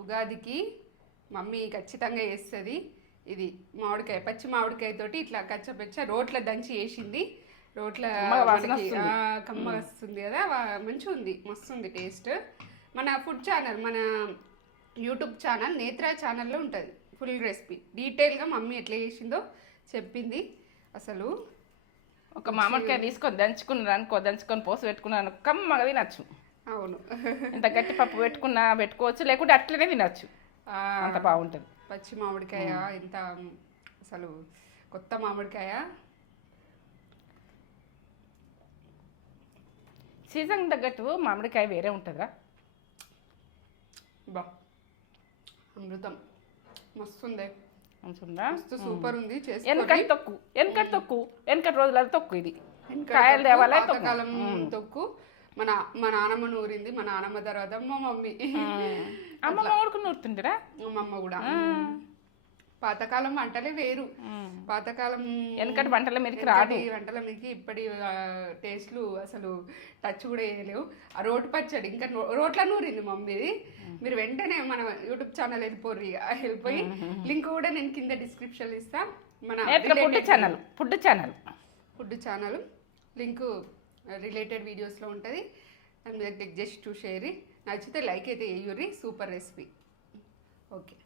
ఉగాదికి మమ్మీ ఖచ్చితంగా చేస్తుంది. ఇది మామిడికాయ, పచ్చి మామిడికాయతోటి ఇట్లా కచ్చపచ్చ రోట్ల దంచి వేసింది. రోట్ల కమ్మ వస్తుంది కదా, మంచిగా ఉంది, మస్తుంది టేస్ట్. మన ఫుడ్ ఛానల్, మన యూట్యూబ్ ఛానల్ నేత్ర ఛానల్లో ఉంటుంది ఫుల్ రెసిపీ. డీటెయిల్గా మమ్మీ ఎట్లా చేసిందో చెప్పింది. అసలు ఒక మామిడికాయ తీసుకొని దంచుకొని పోసి పెట్టుకున్నాను, కమ్మగా తినచ్చు. అవును, ఇంత గట్టి పప్పు పెట్టుకోవచ్చు, లేకుంటే అట్లనే తినచ్చు, అంత బాగుంటుంది. పచ్చి మామిడికాయ ఇంత అసలు కొత్త మామిడికాయ. సీజన్ తగ్గట్టు మామిడికాయ వేరే ఉంటుందా? బా అమృతం, మస్తుంది, మంచిగా మస్తు సూపర్ ఉంది. వెనకటి రోజులలో తొక్కు ఇది కాయలు తేవాలా కాలం తొక్కు. మా నానమ్మ నూరింది, మా నానమ్మ తర్వాత మా మమ్మీ, అమ్మమ్మ కూడా నూరుతుంటారా? అమ్మమ్మ కూడా. పాతకాలం వంటలే వేరు. పాతకాలం వెనకటి వంటల మీదకి రాదు, వంటల మీదకి ఇప్పటి టేస్ట్లు అసలు టచ్ కూడా వేయలేవు. ఆ రోటి పచ్చడి ఇంకా రోట్ల నూరింది మమ్మీది. మీరు వెంటనే మన యూట్యూబ్ ఛానల్ వెళ్ళిపోయి లింక్ కూడా నేను కింద డిస్క్రిప్షన్ ఇస్తా. మన ఫుడ్ ఛానల్ లింక్ రిలేటెడ్ వీడియోస్లో ఉంటుంది. అండ్ జస్ట్ చూసేరి, నచ్చితే లైక్ అయితే వేయుర్రి. Super recipe. ఓకే.